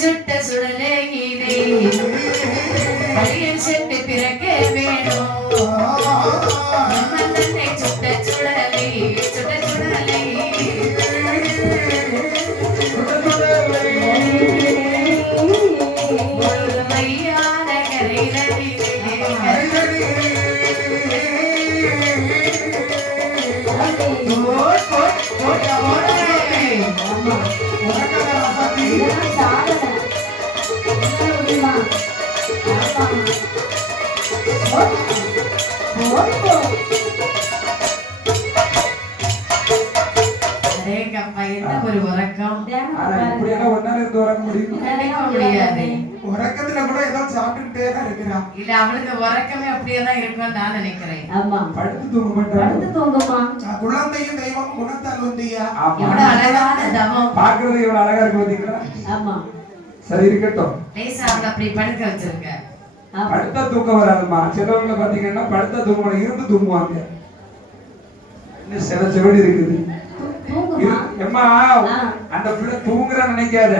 சுட்ட சுடலே இதே வழியில் சென்று பிறக்க வேணும் தன்னை சுட்ட சுடலை சுட்ட சுடலை மையான கரையிலே ஒரு உறக்கம் முடியாது. உறக்கத்துல கூட ஏதோ சாப்பிட்டுட்டே தான் இருக்கிறான். இல்ல அவளுக்கு உறக்கமே அப்படியே தான் இருக்கும்னு நான் நினைக்கிறேன். ஆமா படுத்து தூங்க மாட்டான். படுத்து தூங்குமா. குழந்தையும் தெய்வம் குணத்தால் வந்தியா. இவ்வளவு அழகான தவம். பாக்குறது இவ்வளவு அழகா இருக்கு பாத்தீங்களா? ஆமா சரி இருக்கட்டும். லேசா அவளை அப்படி படுக்க வச்சிருக்க. படுத்தா தூக்கம் வராதுமா. சிலவங்க பாத்தீங்கன்னா படுத்தா தூங்கணும் இருந்து தூங்குவாங்க. இன்னும் சில செவடி இருக்குது. எம்மா அந்த பிள்ளை தூங்குற நினைக்காத.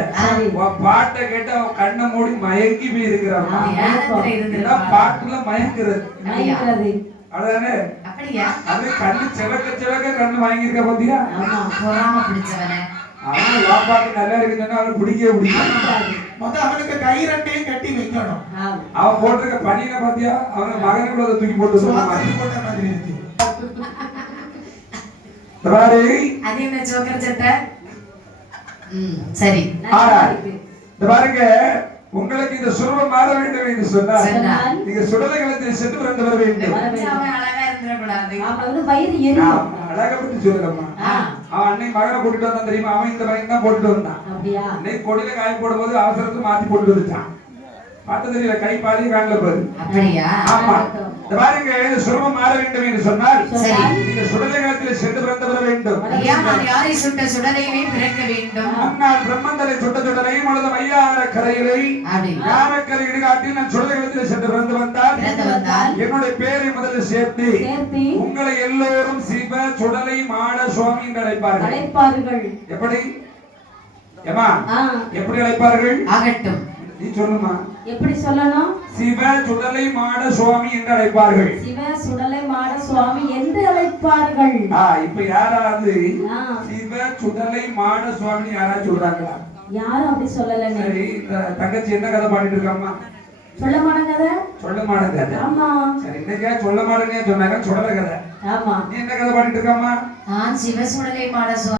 பாட்டை கேட்டு அவன் கண்ணை மூடி மயங்கி போய் இருக்கிறான். பாட்டுல மயங்குறது அதானே. அது கண்ணு செவக்க செவக்க கண்ணு மயங்கிருக்க பாத்தியா. பாட்டு நல்லா இருக்குன்னா அவனுக்கு பிடிக்கவே பிடிக்கும். மொத்தம் அவனுக்கு கை ரெண்டையும் கட்டி வைக்கணும். அவன் போட்டிருக்க பணியில பாத்தியா அவனுக்கு மகனை கூட தூக்கி போட்டு சொன்ன மாதிரி இருக்கு. அது என்ன ஜோக்கர் சட்டை. சரி பாருங்க உங்களுக்கு இந்த சுரூபம் மாற வேண்டும் என்று சொன்னால் நீங்க சுடலைகளத்தை சென்று பிறந்து வர வேண்டும். அழகா இருந்துடக்கூடாது. அழகா பத்தி சொல்லலாமா. அவன் அன்னை மகனை கூட்டிட்டு வந்தான் தெரியுமா. அவன் இந்த பையன் தான் போட்டுட்டு வந்தான். இன்னைக்கு கொடியில காய போடும் போது அவசரத்துக்கு மாத்தி போட்டு வந்துட்டான். பார்த்து தெரியல கை பாதி வேண்டல பாரு. ஆமா பாருங்க சுரூபம் மாற வேண்டும் என்று சொன்னால் இந்த சுடலைகளத்தில் சென்று பிறந்து வர வேண்டும். யாரை சுட்ட சுடலையே பிறக்க வேண்டும். அன்னால் பிரம்மந்தரை சுட்ட சுடலையும் அல்லது மையார கரையிலை யாரக்கரை இடுகாட்டில் நான் சுடலைகளத்தில் சென்று பிறந்து வந்தால் என்னுடைய பேரை முதலில் சேர்த்து உங்களை எல்லோரும் சிவ சுடலை மாட சுவாமி என்று அழைப்பார்கள். எப்படி ஏமா எப்படி அழைப்பார்கள்? ஆகட்டும் நீ சொல்லுமா. எப்படி சொல்லணும்? சிவ சுடலை மாட சுவாமி என்று அழைப்பார்கள். சிவ சுடலை மாட சுவாமி என்று அழைப்பார்கள். இப்ப யாராவது சிவ சுடலை மாட சுவாமி யாராவது சொல்றாங்களா? யாரும் அப்படி சொல்லல. சரி இந்த தங்கச்சி என்ன கதை பாடிட்டு இருக்காமா? சொல்ல மாட கதை. சொல்ல மாட கதை. ஆமா சரி இன்னைக்கே சொல்ல மாடனே சொன்னாங்க. சொல்ல கதை. ஆமா நீ என்ன கதை பாடிட்டு இருக்காமா? சிவ சுடலை மாட